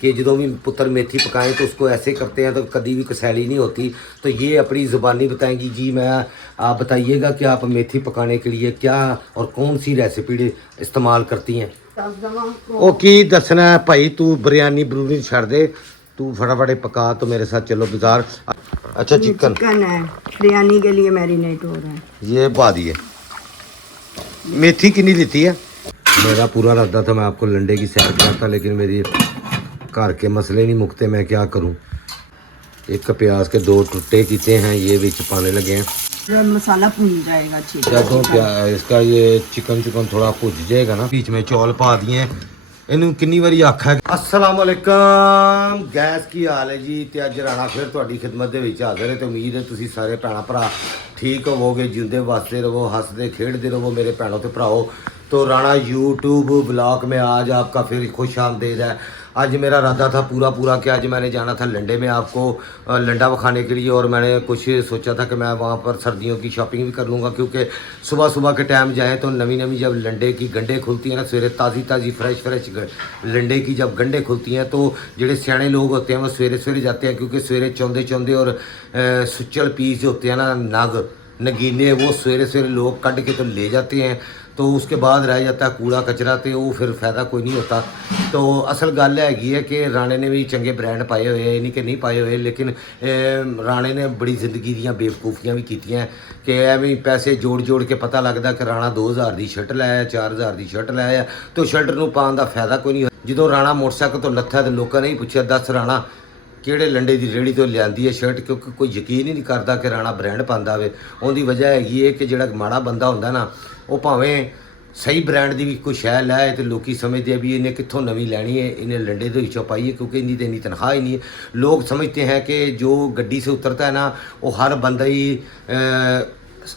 कि जो भी पुत्र मेथी पकाएं तो उसको ऐसे करते हैं तो कभी भी कसैली नहीं होती। तो ये अपनी ज़ुबानी बताएंगी जी। मैं आप बताइएगा कि आप मेथी पकाने के लिए क्या और कौन सी रेसिपी इस्तेमाल करती हैं। ओ की दसना है भाई, तू बिरयानी बरूनी छड़ दे, तू फटाफट पका तो मेरे साथ चलो बाजार। अच्छा चिकन है, बिरयानी के लिए मैरिनेट हो रहा है। ये पा दिए। मेथी कितनी लेती है? मेरा पूरा इरादा था मैं आपको लंडे की सैर कराता, लेकिन मेरी घर के मसले नहीं मुकते, मैं क्या करूं। एक प्याज के 2 टुट्टे किए हैं, ये बीच पाने लगे हैं। मसाला भुन जाएगा अच्छी जब इसका ये चिकन थोड़ा भुज जाएगा ना, बीच में चौल पा दिए। ਇਹਨੂੰ ਕਿੰਨੀ ਵਾਰੀ ਆਖਿਆ। अस्सलाम वालेकुम गैस की हाल है जी। तो अज राणा फिर ਤੁਹਾਡੀ खिदमत ਦੇ ਵਿੱਚ ਹਾਜ਼ਰ है। तो उम्मीद है ਤੁਸੀਂ ਸਾਰੇ ਭੈਣਾਂ ਭਰਾ ठीक होवोगे, जिंदे वास्ते रहो, हंसते खेडते रहो मेरे भैनों तो भराओ। तो राणा यूट्यूब ब्लॉग में आज आपका फिर खुश आमदेद है। आज मेरा इरादा था पूरा कि आज मैंने जाना था लंडे में आपको लंडा बखाने के लिए, और मैंने कुछ सोचा था कि मैं वहाँ पर सर्दियों की शॉपिंग भी कर लूँगा, क्योंकि सुबह के टाइम जाएँ तो नवी जब लंडे की गंढे खुलती हैं ना, सवेरे ताज़ी फ्रेश लंडे की जब गंढे खुलती हैं तो जोड़े सियाने लोग होते हैं वो सवेरे जाते हैं, क्योंकि सवेरे चौंदे और सुचल पीस होते हैं ना नगीने, वो सवेरे लोग कट के तो ले जाते हैं। तो उसके बाद रह जाता है कूड़ा कचरा, तो वो फिर फ़ायदा कोई नहीं होता। तो असल गल हैगी है कि राणे ने भी चंगे ब्रांड पाए हुए हैं, नहीं कि नहीं पाए हुए, लेकिन राणे ने बड़ी जिंदगी दी बेवकूफ़ियाँ भी की कि एवं पैसे जोड़ के पता लगता कि राणा 2000 की शर्ट लाया, 4000 की शर्ट लाया, तो शर्ट नूं पाउण दा फायदा कोई नहीं। जो राणा मोटरसाइकिल तो लत्था तो लोगों ने ही पूछा, दस राणा किहड़े लंडे की रेहड़ी तो लियांदी है शर्ट, क्योंकि कोई यकीन ही नहीं करता कि राणा ब्रांड पांदा होवे। उहदी वजह हैगी है कि जिहड़ा माड़ा बंदा हुंदा ना, वो भावें सही ब्रांड की भी कोई शै लै तो लोग समझते हैं भी इन्हें कित्थों नवीं लैनी है, इन्हें लंडे के विचों पाई है, क्योंकि इनकी तो इन्नी तनख्वाह ही नहीं है। लोग समझते हैं कि जो गड्डी से उतरता है ना, वो हर बंदा ही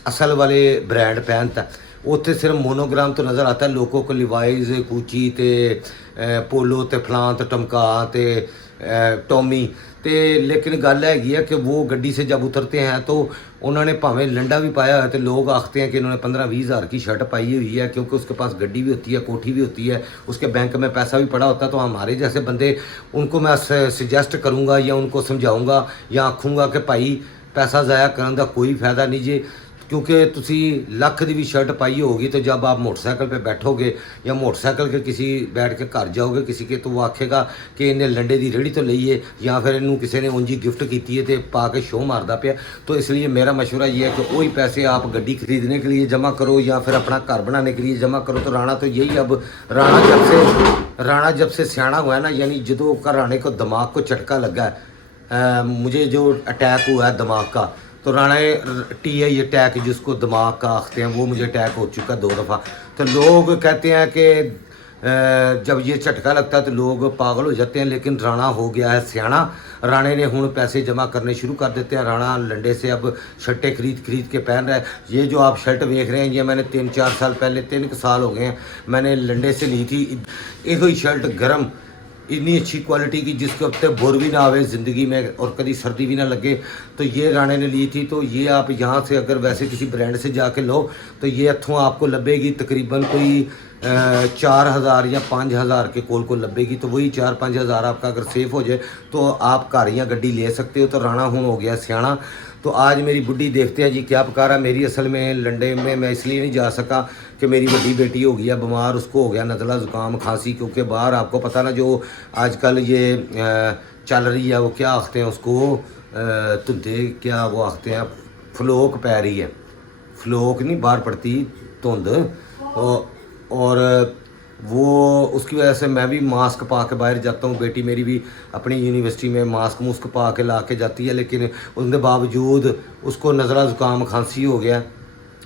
असल वाले ब्रांड पहनता है। उत्थे सिर्फ मोनोग्राम तो नज़र आता है लोगों को, लिवाइज कूची ते पोलो ते फलां ते टमका ते टॉमी तो। लेकिन गल हैगी है कि वो गड्डी से जब उतरते हैं तो उन्होंने भावें लंडा भी पाया है, तो लोग आखते हैं कि इन्होंने 15-20 हज़ार की शर्ट पाई हुई है, क्योंकि उसके पास गड्डी भी होती है, कोठी भी होती है, उसके बैंक में पैसा भी पड़ा होता है। तो हमारे जैसे बंदे, उनको मैं सजेस्ट करूँगा या उनको समझाऊँगा या आखूँगा कि भाई पैसा ज़ाया करने का कोई फ़ायदा नहीं जी, क्योंकि तुसी लख की भी शर्ट पाई होगी, तो जब आप मोटरसाइकिल पे बैठोगे या मोटरसाइकिल के किसी बैठ के घर जाओगे किसी के, तो वो आखेगा कि इन्हें लंडे की रेहड़ी तो ली है, या फिर इन्हों किसी ने उंजी गिफ्ट की है तो पा के शो मारदा पिया। तो इसलिए मेरा मशवरा ये है कि वही पैसे आप गड्डी खरीदने के लिए जमा करो या फिर अपना घर बनाने के लिए जमा करो। तो राणा तो यही, अब राणा जब से सियाना हुआ है ना, यानी जो का राणे को दिमाग को झटका लगा है, मुझे जो अटैक हुआ है दिमाग का, तो राणा TI अटैक जिसको दिमाग का आखते हैं, वो मुझे अटैक हो चुका 2 दफ़ा। तो लोग कहते हैं कि जब ये झटका लगता है तो लोग पागल हो जाते हैं, लेकिन राणा हो गया है सियाना। राणे ने हुण पैसे जमा करने शुरू कर देते हैं। राणा लंडे से अब शर्टें खरीद के पहन रहा है। ये जो आप शर्ट देख रहे हैं, ये मैंने 3-4 साल पहले, 3 साल हो गए हैं, मैंने लंडे से ली थी। एक ही शर्ट गर्म, इतनी अच्छी क्वालिटी की जिसके उत्ते बुर भी ना आवे ज़िंदगी में और कभी सर्दी भी ना लगे, तो ये राणे ने ली थी। तो ये आप यहाँ से अगर वैसे किसी ब्रांड से जाके लो तो ये इत्थों आपको लभेगी तकरीबन कोई 4000 या 5000 के कोल लभेगी। तो वही 4-5 हज़ार आपका अगर सेफ हो जाए तो आप घर या गड्डी ले सकते हो। तो राणा हुण हो गया सियाना। तो आज मेरी बुढ़ी देखते हैं जी क्या पका रहा। मेरी असल में लंडे में मैं इसलिए नहीं जा सका कि मेरी बड़ी बेटी हो गई है बीमार, उसको हो गया नज़ला ज़ुकाम खांसी, क्योंकि बाहर आपको पता ना जो आजकल ये चल रही है, वो क्या आखते हैं उसको, धुंधे क्या वो आखते हैं, फ्लोक पै रही है। फ्लोक नहीं बाहर पड़ती धुंध, और वो उसकी वजह से मैं भी मास्क पा के बाहर जाता हूँ। बेटी मेरी भी अपनी यूनिवर्सिटी में मास्क पा के ला के जाती है, लेकिन उसके बावजूद उसको नज़ला ज़ुकाम खांसी हो गया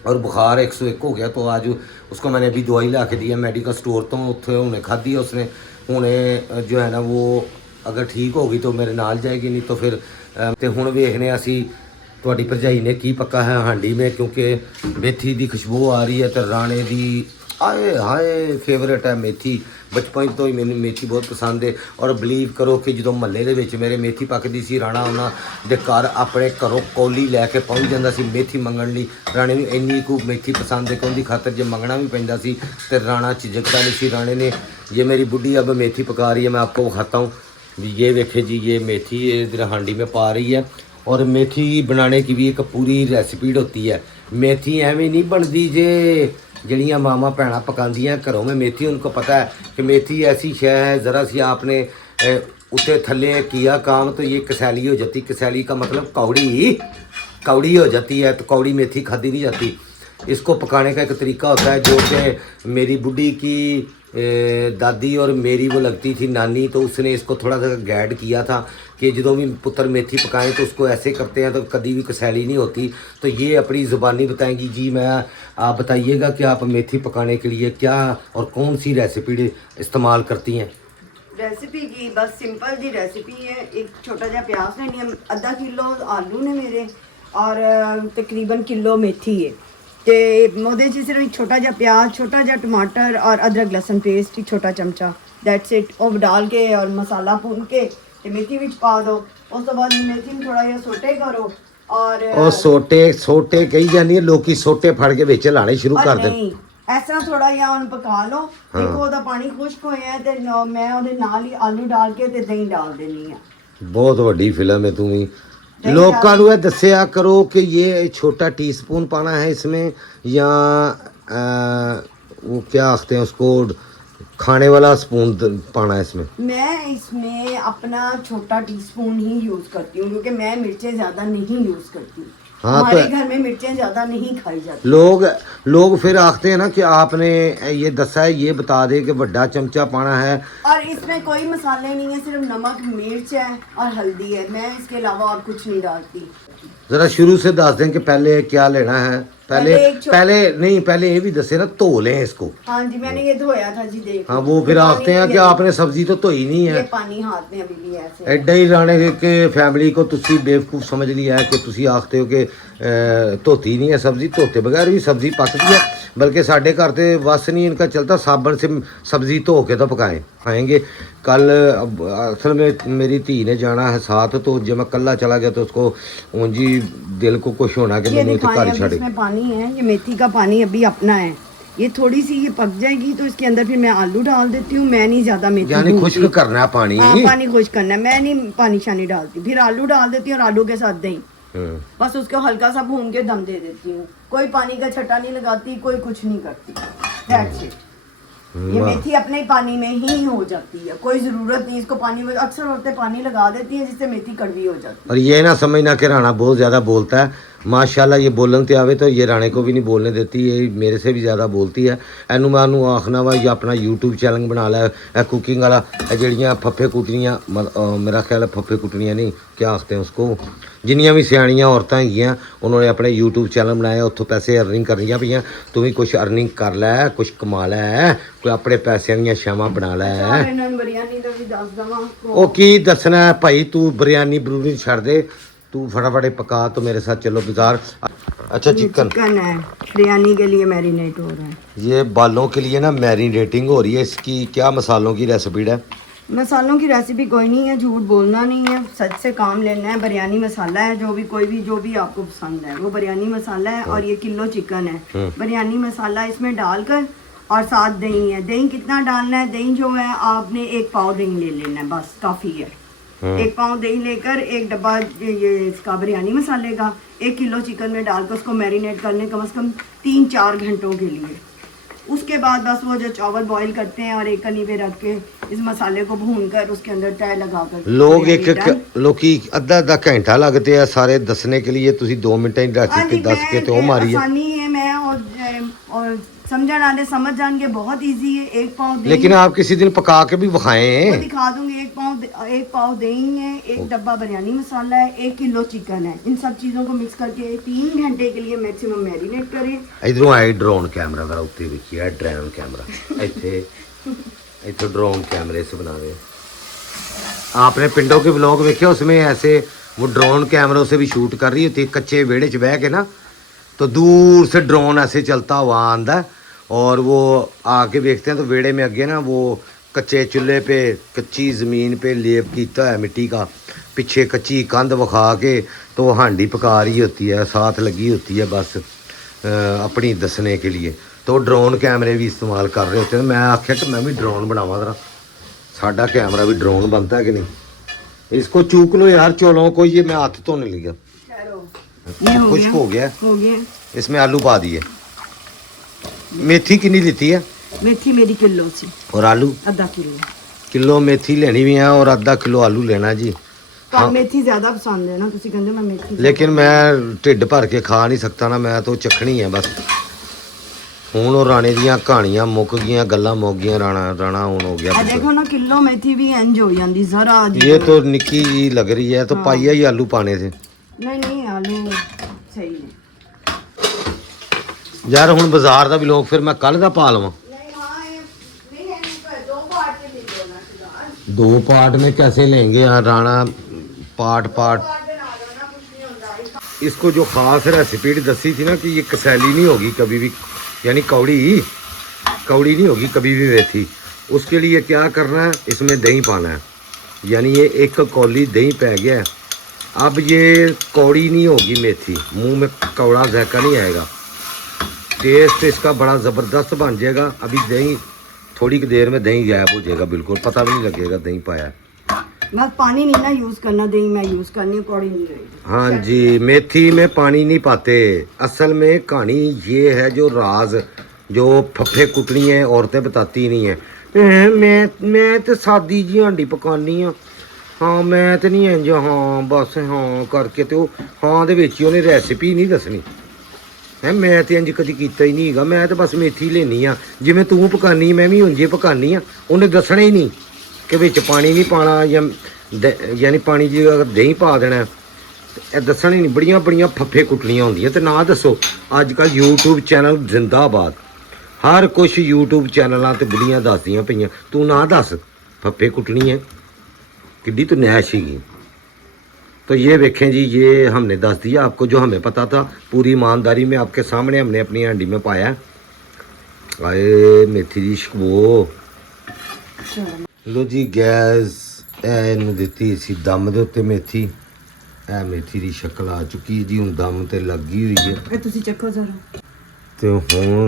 और बुखार 101 हो गया। तो आज उसको मैंने अभी दवाई ला के दी है मेडिकल स्टोर तो, उत्थे हुणे खाधी है उसने। हुणे जो है ना वो अगर ठीक होगी तो मेरे नाल जाएगी, नहीं तो फिर तो हुण वेखने असी तुहाडी भरजाई ने की पक्का है हांडी में, क्योंकि मेथी की खुशबू आ रही है। तो राणे की आए हाय फेवरेट है मेथी, बचपन तो ही मैंने मेथी बहुत पसंद है। और बिलीव करो कि जो महल्ले दे विच मेरे मेथी पकदी सी, राणा उन्होंने घर अपने घरों कौली लैके पहुँच जाता सी मेथी मंगण लई। राणे नूं इन्नी कु मेथी पसंद है कि उनकी खातर जो मंगना भी पैंदा सी ते राणा झिझकदा नहीं सी। राणे ने, ये मेरी बुढ़ी अब मेथी पका रही है, मैं आपको खाता हूँ। ये देखे जी, ये मेथी इधर हांडी में पा रही है। और मेथी बनाने की भी एक पूरी रेसिपी होती है। मेथी एवं नहीं बनती जे जड़ियाँ मामा भैन पकांदियाँ घरों में मेथी, उनको पता है कि मेथी ऐसी शय है, ज़रा सी आपने उसे थल्ले किया काम तो ये कसैली हो जाती। कसैली का मतलब कौड़ी कौड़ी हो जाती है, तो कौड़ी मेथी खादी नहीं जाती। इसको पकाने का एक तरीका होता है जो कि मेरी बुढ़ी की दादी और मेरी वो लगती थी नानी, तो उसने इसको थोड़ा सा गाइड किया था कि जो भी पुत्र मेथी पकाएं तो उसको ऐसे करते हैं तो कभी भी कसैली नहीं होती। तो ये अपनी ज़ुबानी बताएंगी जी। मैं आप बताइएगा कि आप मेथी पकाने के लिए क्या और कौन सी रेसिपी इस्तेमाल करती हैं। रेसिपी की बस सिंपल जी रेसिपी है। एक छोटा जा प्याज लेनी है, आधा किलो आलू ने मेरे और तकरीबन किलो मेथी है। तो मोदे जी सिर्फ एक छोटा जा प्याज, छोटा जा टमाटर और अदरक लहसुन पेस्ट एक छोटा चमचा, दैट्स इट। और डाल के और मसाला भून के ते मेथी विच पा दो। उस तो बाद मेथी में थोड़ा जा सोटे करो और सोटे कही जानी है, लोग सोटे फड़ के बेच लाने शुरू कर दे। नहीं इस तरह थोड़ा या उन पका लो। देखो ਉਹਦਾ पानी खुश्क होया ते मैं ਉਹਦੇ ਨਾਲ ਹੀ आलू डाल के ते दही डाल देनी है। बहुत वड्डी फिल्म है। तुम्हें लोगों को दसिया करो कि ये छोटा टीस्पून पाना है इसमें या वो क्या आखते हैं उसको, खाने वाला स्पून पाना है इसमें। मैं इसमें अपना छोटा टीस्पून ही यूज करती हूँ क्योंकि मैं मिर्चें ज्यादा नहीं यूज करती। हाँ, हमारे तो घर में मिर्चें ज्यादा नहीं खाई जाती। लोग फिर आखते हैं ना कि आपने ये दसा है, ये बता दे कि बड़ा चमचा पाना है। और इसमें कोई मसाले नहीं है, सिर्फ नमक मिर्च है और हल्दी है। मैं इसके अलावा और कुछ नहीं डालती। जरा शुरू से दस दें कि पहले क्या लेना है। पहले ये भी दसे ना, धो लें इसको। हाँ जी, मैंने ये धोया था जी, देख। हाँ, वो फिर आखते हैं कि आपने सब्जी तो धोई नहीं है। ये पानी हाथ में अभी भी ऐसे एडा ही राणे के फैमिली को तुसी बेवकूफ़ समझ लिया है कि तुसी आखते हो कि धोती नहीं है सब्जी। धोते बगैर भी सब्जी पकती है, बल्कि साढ़े घर तो बस नहीं इनका चलता, साबन से सब्जी धो के तो पकाएं खाएंगे। कल असल में मेरी धी ने जाना है साथ, तो जब मैं कल्ला चला गया तो उसको ऊँजी दिल को कुछ होना कि मैंने तो घर छड़े। इसमें पानी है, ये मेथी का पानी अभी अपना है। ये थोड़ी सी ये पक जाएगी तो इसके अंदर फिर मैं आलू डाल देती हूँ। मैं नहीं ज्यादा मेथी यानी खुश्क करना है पानी। हाँ, पानी खुश्क करना है। मैं नहीं पानी शानी डालती, फिर आलू डाल देती हूँ और आलू के साथ दही, बस उसको हल्का सा भून के दम दे देती हूँ। कोई पानी का छट्टा नहीं लगाती, कोई कुछ नहीं करती। That's it. ये मेथी अपने पानी में ही हो जाती है, कोई ज़रूरत नहीं इसको पानी में। अक्सर औरतें पानी लगा देती हैं जिससे मेथी कड़वी हो जाती है। और ये ना समझना कि राणा बहुत ज़्यादा बोलता है। माशाल्लाह ये बोलन ते आवे तो ये राणे को भी नहीं बोलने देती, ये मेरे से भी ज़्यादा बोलती है। एनू मैं उन्होंने आखना वा ये अपना यूट्यूब चैनल बना लै, कुकिंग वाला। जड़ियाँ फफे कुटनियाँ, मेरा ख्याल है फफे कुटनियाँ नहीं, क्या आखते हैं उसको, जिन्नियाँ भी सियाणियाँ औरतां हैगियां उन्होंने अपने यूट्यूब चैनल बनाया, उत्थों पैसे अर्निंग करनियां पईयां। तू भी कुछ अर्निंग कर लै, कुछ कमा लै, कोई अपने पैसों दी छावां बना लै। ओ की दसना है भाई, तू बिरयानी बरूनी छड़ दे, तू फटाफट पका तो मेरे साथ चलो बाजार। अच्छा, चिकन है, बिरयानी के लिए मैरिनेट हो रहा है। ये बालों के लिए ना मैरिनेटिंग हो रही है। इसकी क्या मसालों की रेसिपी है? मसालों की रेसिपी कोई नहीं है, झूठ बोलना नहीं है, सच से काम लेना है। बिरयानी मसाला है, जो भी आपको पसंद है वो बिरयानी मसाला है। और ये किलो चिकन है, बिरयानी मसाला इसमें डालकर और साथ दही है। दही कितना डालना है? दही जो है आपने 1 पाव दही ले लेना है, बस काफ़ी है। 1 पाव दही लेकर 1 डब्बा ये इसका बिरयानी मसाले का 1 किलो चिकन में डालकर उसको मैरिनेट करने कम से कम 3-4 घंटों के लिए। उसके बाद बस वो जो चावल बॉईल करते हैं और एक कनी पे रख के इस मसाले को भूनकर उसके अंदर तय लगाकर लोग एक आधा घंटा लगते हैं सारे दसने के लिए। तुसी 2 मिनट ही रेसिपी दस के तो मारी है। आसानी है। मैं और समझण आले समझ जान के बहुत इजी है। 1 पाव दही, लेकिन आप किसी दिन पका के भी दिखाएं, वो दिखा दूंगी। 1 पाव दही है, 1 डब्बा बिरयानी मसाला है, 1 किलो चिकन है। इन सब चीज़ों को मिक्स करके 3 घंटे के लिए मैक्सिमम मैरिनेट करें। इधरों आए ड्रोन कैमरा जरा उत्ते देखिए, ड्रोन कैमरा इतने ड्रोन कैमरे से बना रहे। आपने पिंडों के व्लॉग देखे, उसमें ऐसे वो ड्रोन कैमरों से भी शूट कर रही होती है। कच्चे वेड़े च बह के ना, तो दूर से ड्रोन ऐसे चलता हुआ आंदा और वो आके देखते हैं तो वेड़े में अगे ना वो कच्चे चूल्हे पे, कच्ची ज़मीन पे लेप किया है मिट्टी का, पीछे कच्ची कंध विखा के तो हांडी पका रही होती है, साथ लगी होती है बस अपनी दसने के लिए। तो ड्रोन कैमरे भी इस्तेमाल कर रहे होते हैं। मैं आख्या कि मैं भी ड्रोन बनावा जरा, साडा कैमरा भी ड्रोन बनता है कि नहीं। इसको चूक लो यार चौलों को, ये मैं हाथ धोने लगा। ये हो कुछ गया, हो गया। हो गया। इसमें आलू पा दिए। मेथी कितनी लेती है? मेथी मेरी किलो सी, और आलू? आधा किलो। किलो मेथी लेनी भी है और आधा किलो आलू लेना जी। पर मेथी ज्यादा पसंद है ना, तुसी कहंदे मैं मेथी, लेकिन मैं ढिड भर के खा नहीं सकता ना, मैं तो चखनी है बस। ਹੁਣ ਉਹ ਰਾਣੇ ਦੀਆਂ ਕਹਾਣੀਆਂ ਮੁੱਕ ਗਈਆਂ, ਗੱਲਾਂ ਮੁੱਕ ਗਈਆਂ, ਰਾਣਾ ਹੁਣ ਹੋ ਗਿਆ। देखो ना किलो मेथी भी इंज हो जाती जरा। ये तो निक्की जी लग रही है, तो पाइया ही आलू पाने थे। नहीं आलू सही है यार ਹੁਣ ਬਾਜ਼ਾਰ ਦਾ ਵੀ ਲੋਕ ਫਿਰ ਮੈਂ ਕੱਲ ਦਾ ਪਾ ਲਵਾਂ। दो पार्ट में कैसे लेंगे यार राणा, पार्ट। इसको जो खास रेसिपी दसी थी ना कि ये कसैली नहीं होगी कभी भी, यानी कौड़ी नहीं होगी कभी भी मेथी। उसके लिए क्या करना है, इसमें दही पाना है, यानी ये एक कौली दही पै गया है। अब ये कौड़ी नहीं होगी मेथी, मुंह में कौड़ा जहका नहीं आएगा, टेस्ट इसका बड़ा ज़बरदस्त बन जाएगा। अभी दही थोड़ी देर में दही गायब हो जाएगा, बिल्कुल पता भी नहीं लगेगा दही पाया। बस पानी नहीं ना यूज़ करना, दही मैं यूज़ करनी, कौड़ी नहीं रहेगी। हाँ जी, मेथी में पानी नहीं पाते। असल में कहानी ये है, जो राज जो फफे कुटनी है औरतें बताती नहीं है। मैं तो सादी जी हांडी पकानी हाँ, हाँ मैं तो नहीं इंज हाँ बस हाँ करके तो हाँ दे विच उन्हें रेसिपी नहीं दसनी है। मैं तो इंज कदी कीता ही नहीं, मैं तो बस मेथी लेनी आ जिवें तू पकानी, मैं भी उंजे पकानी आ। उन्हें दसना ही नहीं कि विच पानी नहीं पाना, या यानी पानी जी अगर दही पा देना, ਇਹ ਦੱਸਣ ਹੀ ਨਹੀਂ। ਬੜੀਆਂ ਫੱਫੇ ਕੁੱਟਣੀਆਂ ਹੁੰਦੀਆਂ ਤੇ ਨਾ ਦੱਸੋ। ਅੱਜ ਕੱਲ YouTube ਚੈਨਲ ਜ਼ਿੰਦਾਬਾਦ, ਹਰ ਕੁਛ YouTube ਚੈਨਲਾਂ ਤੇ ਬੁੜੀਆਂ ਦੱਸਦੀਆਂ ਪਈਆਂ, ਤੂੰ ਨਾ ਦੱਸ ਫੱਫੇ ਕੁੱਟਣੀ ਹੈ किड्डी तो नैश ही। तो ये देखें जी, ये हमने दस दिया आपको जो हमें पता था, पूरी ईमानदारी में आपके सामने हमने अपनी हांडी में पाया। आए मेथी दी शबो लो जी, गैस ਇਹਨੂੰ ਦਿੱਤੀ ਸੀ ਦਮ ਦੇ ਉੱਤੇ ਮੇਥੀ। ਇਹ ਮੇਥੀ ਦੀ ਸ਼ਕਲ ਆ ਚੁੱਕੀ ਜੀ, ਹੁਣ ਦਮ ਤੇ ਲੱਗੀ ਹੋਈ ਹੈ। ਇਹ ਤੁਸੀਂ ਚੱਖੋ ਜ਼ਰਾ। तो ਹੁਣ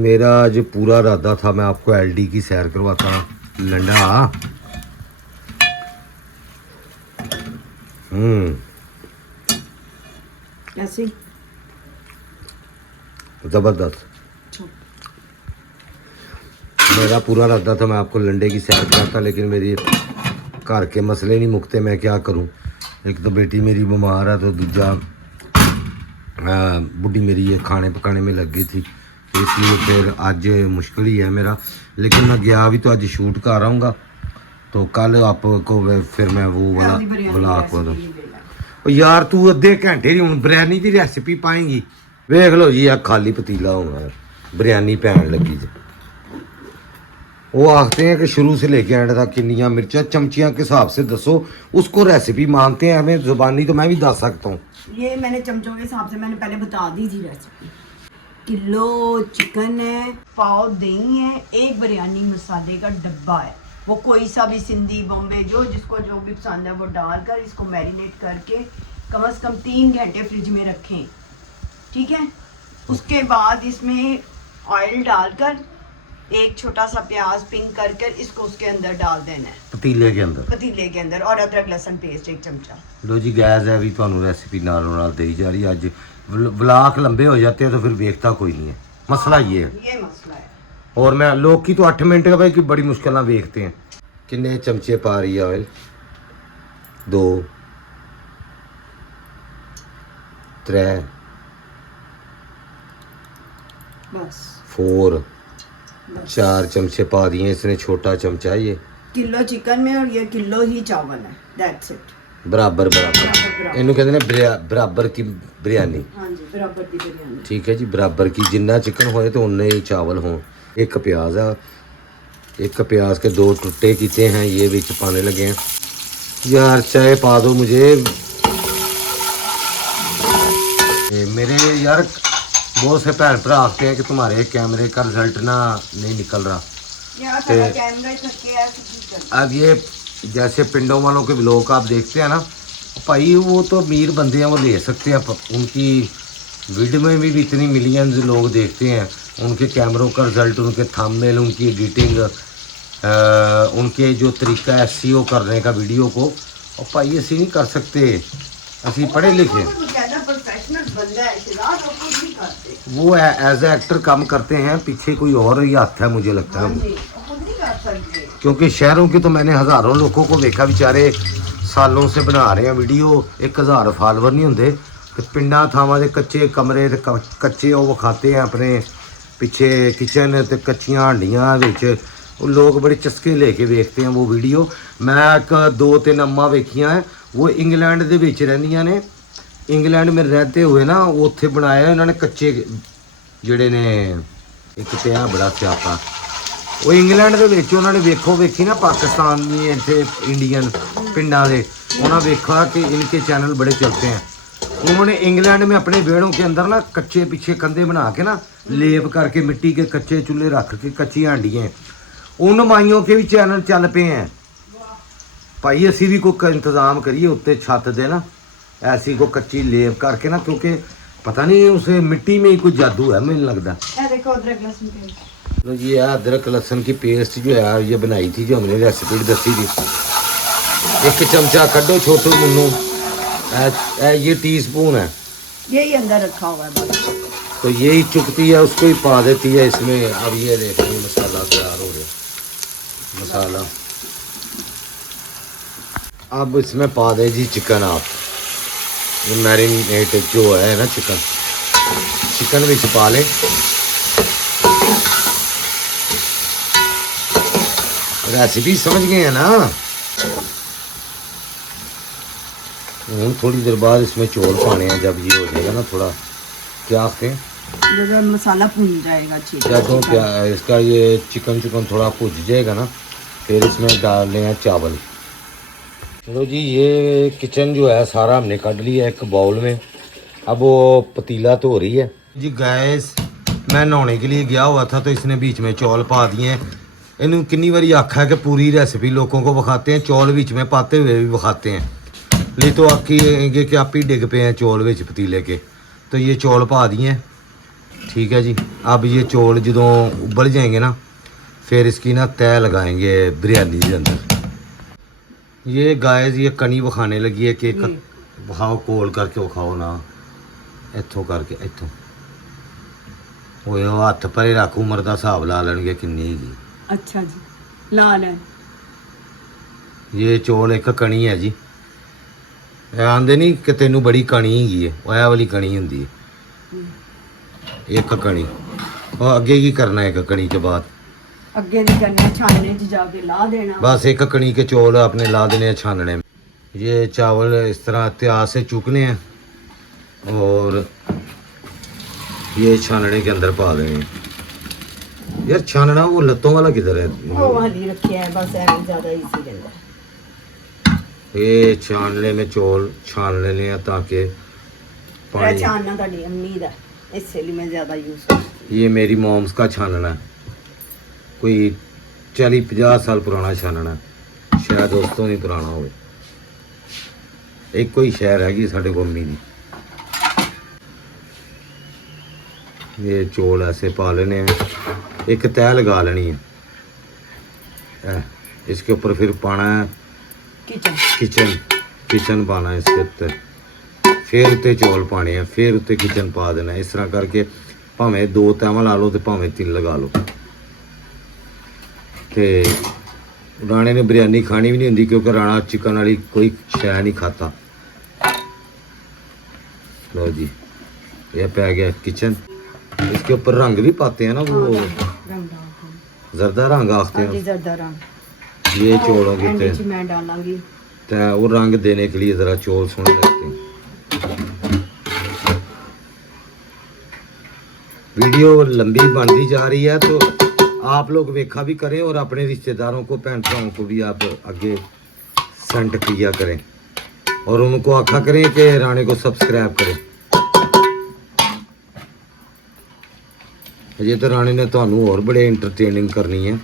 मेरा आज पूरा इरादा था मैं आपको LD की सैर करवाता लंडा। ऐसे जबरदस्त। मेरा पूरा इरादा था मैं आपको लंडे की सैर कराता, लेकिन मेरी घर के मसले नहीं मुकते, मैं क्या करूं। एक तो बेटी मेरी बीमार है, तो दूजा बुढ़ी मेरी ये खाने पकाने में लग गई थी, तो इसलिए फिर आज मुश्किल ही है मेरा। लेकिन मैं गया भी तो आज शूट कर आऊँगा, तो कल आपको फिर मैं वो वाला ब्लॉग को दूँ। यार तू अद्धे घंटे की हूँ बिरयानी की रेसिपी पाएंगी। वेख लो जी, आ खाली पतीला होना बिरयानी पैन लगी जी। वो आखते हैं कि शुरू से लेके एंड तक किन्नियाँ मिर्चा चमचियाँ के हिसाब से दसो, उसको रेसिपी मांगते हैं हमें। जुबानी तो मैं भी दस सकता हूँ, ये मैंने चमचों के हिसाब से मैंने पहले बता दी थी रेसिपी। किलो चिकन है, पाव दही है, एक बिरयानी मसाले का डब्बा है, वो कोई सा भी सिंधी बॉम्बे जो जिसको जो भी पसंद है वो डालकर इसको मैरिनेट करके कम से कम 3 घंटे फ्रिज में रखें, ठीक है। उसके बाद इसमें ऑयल डालकर एक छोटा सा प्याज पिंग कर इसको उसके अंदर डाल देना है, पतीले के अंदर, और अदरक लहसुन पेस्ट 1 चमचा। लो जी, गैस है भी थानू रेसिपी नालों नाल दी जा रही है। आज ब्लॉग लंबे हो जाते हैं तो फिर देखता कोई नहीं है, मसला ये है, ये मसला है। और मैं लोग की तो 8 मिनट का भाई की बड़ी मुश्किल देखते हैं। किन्ने चमचे पा रही है ऑयल? 2 3 बस 4 4 चमचे पा दिए इसने, छोटा चमचा ये। किलो चिकन में और ये किलो ही चावल है, दैट्स इट। बराबर इन्हों कहते हैं बराबर की बिरयानी। हाँ जी, बराबर की बिरयानी, ठीक है जी, बराबर की। जिन्ना चिकन होए तो उन्ने ही चावल हों। एक प्याज है, एक प्याज के 2 टुट्टे किए हैं, ये बीच पाने लगे हैं। यार चाय पा दो मुझे। मेरे यार बहुत से भैन भरा आते हैं कि तुम्हारे कैमरे का रिजल्ट ना नहीं निकल रहा। अब ये जैसे पिंडों वालों के व्लॉग आप देखते हैं ना भाई, वो तो अमीर बंदे हैं, वो ले सकते हैं। उनकी वीडियो में भी इतनी मिलियंस लोग देखते हैं, उनके कैमरों का रिजल्ट, उनके थंबनेल, उनकी एडिटिंग उनके जो तरीका है SEO करने का वीडियो को, और भाई ऐसे नहीं कर सकते, असी पढ़े लिखे, वो एज ए एक्टर काम करते हैं, पीछे कोई और ही हाथ है मुझे लगता है। क्योंकि शहरों के तो मैंने हज़ारों लोगों को देखा, बेचारे सालों से बना रहे हैं वीडियो, 1000 फॉलोवर नहीं होंगे, तो पिंडा थावां दे कच्चे कमरे ते कच्चे वो विखाते हैं अपने पिछे किचन ते कच्चियां हांडियां विच, वो लोग बड़े चस्के लेके देखते हैं वो वीडियो। मैं एक 2-3 अम्मा वेखियां हैं, वो इंग्लैंड दे विच रहिंदियां ने, इंग्लैंड में रहते हुए ना वो उत्थे बनाया इन्होंने कच्चे जिहड़े ने, एक ते आ बड़ा स्यापा, वो इंग्लैंड दे विच उन्होंने वेखो वेखी ना पाकिस्तान दी इत्थे इंडियन पिंडां दे, उन्होंने देखा कि इनके चैनल बड़े चलते हैं। उन्होंने इंग्लैंड में अपने बेड़ों के अंदर ना कच्चे पीछे कंधे बना के ना लेप करके मिट्टी के कच्चे चूल्हे रख के कच्ची हांडियाँ, उन माइयों के भी चैनल चल पे हैं। भाई असी भी कोई इंतज़ाम करिए उत्ते छत दे ना, ऐसी को कच्ची लेप करके ना, क्योंकि पता नहीं उसे मिट्टी में ही कोई जादू है मुझे लगता। ये अदरक लहसुन की पेस्ट जो है ये बनाई थी, जो हमने रेसिपी दसी थी। 1 चमचा कड्डो छोटू मुन्नू, ये टीस्पून है, यही अंदर रखा हुआ है बस। तो यही चुकती है उसको ही पा देती है इसमें। अब ये देखिए मसाला तैयार हो गया, मसाला अब इसमें पा दे जी चिकन। आप ये मैरिनेट जो है ना चिकन भी पा ले, रेसिपी समझ गए हैं ना। थोड़ी देर बाद इसमें चौल पाने हैं, जब ये हो जाएगा ना थोड़ा, क्या आखते हैं, जब मसाला भून जाएगा अच्छी जब तो क्या इसका ये चिकन थोड़ा भुज जाएगा ना, फिर इसमें डालने हैं चावल। चलो जी, ये किचन जो है सारा हमने काट लिया एक बाउल में। अब वो पतीला तो हो रही है जी गैस। मैं नहाने के लिए गया हुआ था, तो इसने बीच में चौल पा दिए हैं। इन्हों कितनी बारी आखा है कि पूरी रेसिपी लोगों को दिखाते हैं, चौल बीच में पाते हुए भी दिखाते हैं, नहीं तो आखिएंगे कि आप ही डिग पे हैं चौल विच पतीले के। तो ये चौल पा दिए हैं, ठीक है जी। अब ये चौल जो उबल जाएंगे ना, फिर इसकी ना तय लगाएंगे बिरयानी के अंदर। ये गायज ये कनी विखाने लगी है कि विखाओ, कोल करके विखाओ ना, इत्थों करके इत्थों वो हथ परे रख, उम्र का हिसाब ला लेंगे किन्नी जी। अच्छा जी, लाल है ये चौल एक कणी है जी। आंदे नहीं कि तेनू बड़ी कणी हैगी है, वह वाली कणी होंगी है एक कणी। और अगे की करना है एक कणी के बाद, अगे भी करना, छानने च जाके ला देना, बस एक कणी के चौल अपने ला देने हैं छानने में। ये चावल इस तरह त्याग से चुकने हैं और ये छानने के अंदर पा देने हैं। यार छानना वो लत्तों वाला किधर है? वो वाली रखी है बस, ऐसे ज़्यादा इजी रहता है। ये छानने में चौल छान लेने हैं ताकि पानी छानना तो उम्मीद है, इसलिए मैं ज़्यादा यूज़ करती। ये मेरी मॉम्स का छानना है, कोई 40-50 साल पुराना छानना है, शायद दोस्तों ही पुराना हो। एक कोई शहर हैगी साढ़े को अम्मी दी। ये चौल ऐसे पा लेने हैं, एक तय लगा लेनी है। इसके ऊपर फिर पाना है किचन पाना है इसके उत्ते, फिर उत्ते चौल पाने हैं, फिर उत्ते किचन पा देना। इस तरह करके भावें 2 तैवां ला लो तो भावें 3 लगा लो। तो राणे ने बिरयानी खानी भी नहीं होंगी, क्योंकि राणा चिकन वाली कोई शै नहीं खाता। लो जी, ये पै गया किचन। इसके ऊपर रंग भी पाते हैं ना, वो जर्दा रंग आखते हैं। ये चौलों के ऊपर मैं डालांगी, तो वो रंग देने के लिए ज़रा चौल सोने लगते हैं। वीडियो लंबी बनती जा रही है, तो आप लोग देखा भी करें और अपने रिश्तेदारों को, बहन भाइयों को भी आप आगे सेंड किया करें और उनको आखा करें कि राणे को सब्सक्राइब करें। अजे तो राणे ने ਤੁਹਾਨੂੰ और बड़े इंटरटेनिंग करनी है।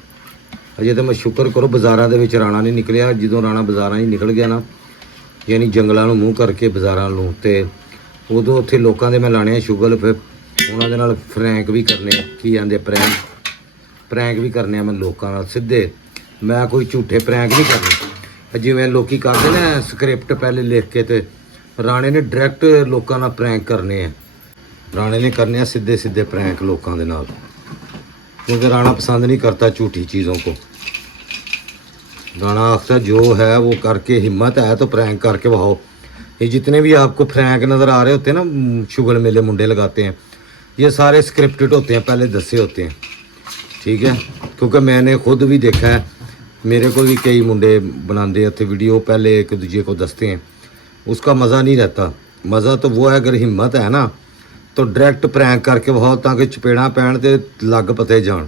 अजे तो मैं शुक्र करो बाज़ारां दे विच राणा नहीं निकलिया। जो राणा बाज़ारां ही निकल गया ना, यानी जंगलों में मूँह करके बाज़ारां ਨੂੰ, ਤੇ ਉਦੋਂ ਉੱਥੇ ਲੋਕਾਂ ਦੇ ਮੈਂ ਲਾਣੇ ਆ ਸ਼ੁਗਲ, ਫਿਰ ਉਹਨਾਂ ਦੇ ਨਾਲ ਫਰੈਂਕ ਵੀ ਕਰਨੇ, ਕੀ ਆਂਦੇ ਪ੍ਰੈਂਕ ਵੀ ਕਰਨੇ ਆ ਮੈਂ ਲੋਕਾਂ ਨਾਲ ਸਿੱਧੇ। ਮੈਂ ਕੋਈ ਝੂਠੇ ਪ੍ਰੈਂਕ ਨਹੀਂ ਕਰਨੇ। ਜਿਵੇਂ ਲੋਕੀ ਕਰਦੇ ਨੇ ਸਕ੍ਰਿਪਟ ਪਹਿਲੇ ਲਿਖ ਕੇ, ਤੇ ਰਾਣੇ ਨੇ ਡਾਇਰੈਕਟ ਲੋਕਾਂ ਨਾਲ ਪ੍ਰੈਂਕ ਕਰਨੇ ਆ। ਰਾਣੇ ਨੇ करने सीधे सीधे प्रैंक लोगों के नाल, क्योंकि राणा पसंद नहीं करता झूठी चीज़ों को। राणा आखता जो है वो करके, हिम्मत है तो प्रैंक करके बहाओ। ये जितने भी आपको प्रैंक नज़र आ रहे होते हैं ना, शुगर मेले मुंडे लगाते हैं, ये सारे स्क्रिप्टेड होते हैं, पहले दसे होते हैं, ठीक है। क्योंकि मैंने खुद भी देखा है, मेरे को भी कई मुंडे बनाते हैं वीडियो, पहले एक दूसरे को दसते हैं, उसका मज़ा नहीं रहता। मज़ा तो वो है अगर हिम्मत है ना तो डायरेक्ट प्रैंक करके बहुत, ताकि चपेड़ा पैन ते लग पते जान।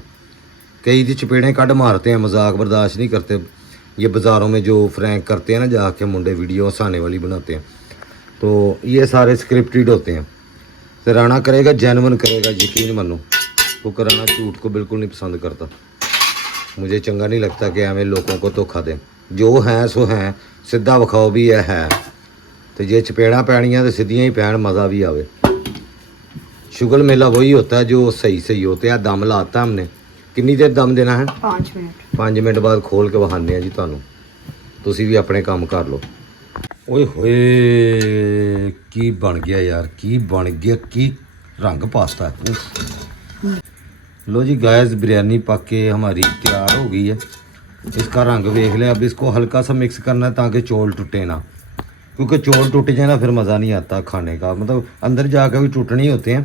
कई दी चपेड़ें कट मारते हैं, मजाक बर्दाश्त नहीं करते। ये बाज़ारों में जो प्रैंक करते हैं ना, जाके मुंडे वीडियो हंसाने वाली बनाते हैं, तो ये सारे स्क्रिप्टेड होते हैं। तो राणा करेगा, जेन्युइन करेगा, यकीन मानो। क्योंकि राणा झूठ को बिल्कुल नहीं पसंद करता। मुझे चंगा नहीं लगता कि एवं लोगों को धोखा दें। जो हैं सो हैं, सीधा विखाओ भी है। तो जे चपेड़ा पैनियाँ तो सीधियाँ ही पैन, मज़ा भी आवे। शुगर मेला वही होता है जो सही सही होते हैं। दम लाता हमने, कितनी देर दम देना है? 5 मिनट। 5 मिनट बाद खोल के वहाने जी तुहानू, तुसी भी अपने काम कर लो। ओए होए की बन गया यार, की बन गया, की रंग पास्ता है। लो जी गैस, बिरयानी पक के हमारी तैयार हो गई है। इसका रंग देख लिया। अब इसको हल्का सा मिक्स करना है ताकि चौल टूटे ना, क्योंकि चौल टूट जाए ना फिर मज़ा नहीं आता खाने का। मतलब अंदर जाकर भी टूटने ही होते हैं,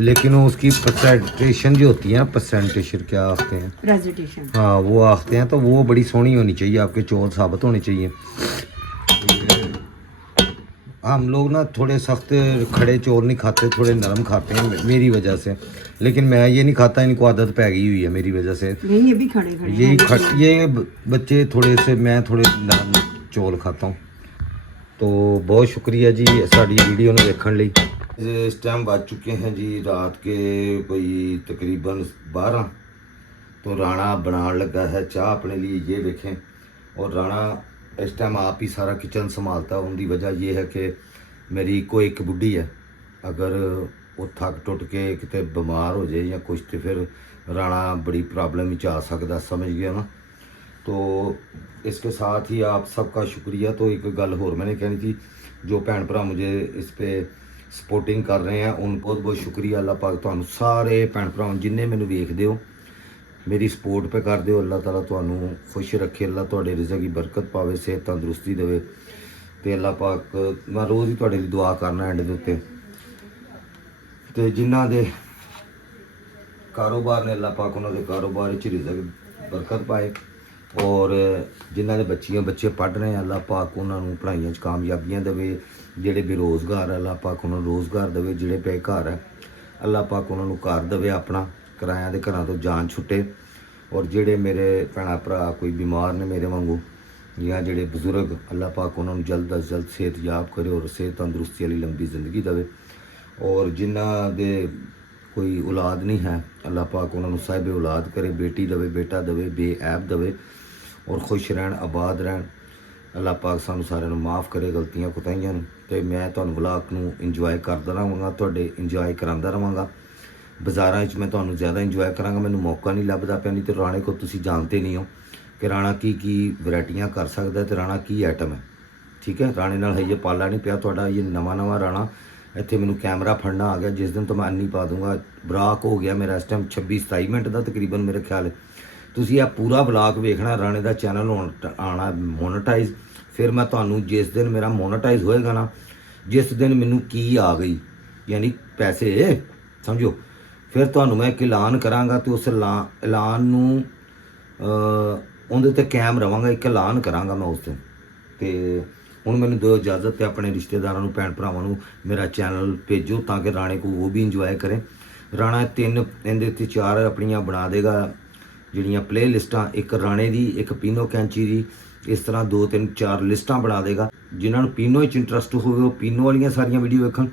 लेकिन वो उसकी परसेंटेशन जो होती है ना, परसेंटेशन क्या आखते हैं, प्रेजेंटेशन, हाँ वो आखते हैं, तो वो बड़ी सोहनी होनी चाहिए। आपके चौल साबित होने चाहिए। हम लोग ना थोड़े सख्त खड़े चौल नहीं खाते, थोड़े नरम खाते हैं मेरी वजह से। लेकिन मैं ये नहीं खाता, इनको आदत पै गई हुई है मेरी वजह से। नहीं ये भी खड़े खड़े ये बच्चे थोड़े से, मैं थोड़े नरम चौल खाता हूँ। तो बहुत शुक्रिया जी साड़ी वीडियो ने देखने ਲਈ। इस टाइम बज चुके हैं जी रात के कोई तकरीबन 12। तो राणा बनाने लगा है चाह अपने लिए, ये देखें। और राणा इस टाइम आप ही सारा किचन संभालता है। उनकी वजह ये है कि मेरी कोई एक बुढ़ी है, अगर वो थक टुट के कितने बीमार हो जाए या कुछ, तो फिर राणा बड़ी प्रॉब्लम में आ सकता, समझ गया ना। तो इसके साथ ही आप सबका शुक्रिया। तो एक गल होर मैंने कहनी थी, जो भैन भरा मुझे इस पे सपोर्टिंग कर रहे हैं, उन बहुत बहुत शुक्रिया। अल्लाह पाक तुहानू सारे भैन भरा जिन्हें मैनू वेखदे हो, मेरी सपोर्ट पे कर दो। अल्लाह ताला तुहानू खुश रखे, अल्लाह तुहाडे रिज़क की बरकत पावे, सेहत तंदुरुस्ती देवे। तो अल्लाह पाक, मैं रोज़ ही तुहाडे लई दुआ करना एंड दे उत्ते। ते जिन्हां दे कारोबार ने, अल्लाह पाक उन्हां दे कारोबार च रिज़क बरकत पाए। और जिन्होंने बच्चे पढ़ रहे हैं, अल्लाह पाक उन्होंने पढ़ाइयों कामयाबियाँ देवे। जेडे बेरोज़गार है, अल्लाह पाक उन्होंने रोज़गार देवे। जेडे पे घर है, अल्लाह पाक उन्होंने घर देवे अपना, किराया के घरों तो जान छुटे। और जेडे मेरे भैन भरा कोई बीमार ने मेरे वांगू, या जेडे बजुर्ग, अल्लाह पाक उन्होंने जल्द अज जल्द सेहत याब करे और सेहत तंदुरुस्ती वाली लंबी जिंदगी देवे। और जिन्हों दे कोई औलाद नहीं है, अल्लाह पाक उन्होंने साहिब औलाद करे, बेटी देवे, बेटा देवे, बेऐब देवे, और खुश रहन, आबाद रहन। अल्लाह पाक सानू सारे माफ़ करे गलतियां कोताहियां। तो मैं तुहानू व्लॉग नू इंजॉय करता रहांगा, तुहाडे इंजॉय करांदा रहांगा। बाज़ारां च मैं तुहानू ज़्यादा इंजॉय करांगा, मैनू मौका नहीं लभदा पिया। नहीं तो राणे को तुसीं जानते नहीं हो कि राणा की वैरायटियां कर सकदा है, तो राणा की आइटम है, ठीक है। राणे नाल है ये पाला नहीं पिया तुहाडा। ये नवा राणा इत्थे मैनू कैमरा फड़ना आ गया। जिस दिन तो मैं अन्नी पा दूँगा, ब्राक हो गया मेरा इस टाइम 26-27 मिनट का तकरीबन मेरे ख्याल है। तुसीं यह पूरा ब्लॉग वेखना, राणे का चैनल आना मोनेटाइज। फिर मैं तुहानू जिस दिन मेरा मोनेटाइज होएगा ना, जिस दिन मैनू की आ गई, यानी पैसे समझो, फिर तुहानू मैं एक ऐलान करांगा। तो उस ऐलान नू उहदे ते कायम रहांगा, एक ऐलान करांगा मैं उस दिन। तो हुण मैनू दो इजाज़त, अपने रिश्तेदारों नू, भैन भरावां नू मेरा चैनल भेजो, ताकि राणे को वो भी इंजॉय करें। राणा 3 इहदे ते 4 अपनियां बना देगा जिहड़ियां प्ले लिस्टां, एक राणे दी, एक पीनो कैंची दी, इस तरह 2-3-4 लिस्टां बना देगा। जिन्होंने पीनो इंटरस्ट होवे वो पीनो वालियां सारियां वीडियो वेखण,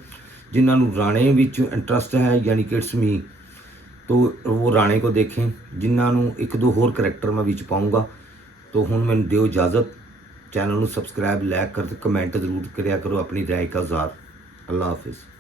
जिन्होंने राणे विच इंटरस्ट है यानी कि इट्स मी, तो वो राणे को देखें। जिन्होंने 1-2 होर करैक्टर मैं विच पाऊँगा। तो हुण मैनूं दिओ इजाज़त। चैनल नूं सबसक्राइब, लाइक कर, कमेंट जरूर करिया करो, अपनी राय का इज़हार। अल्लाह हाफिज़।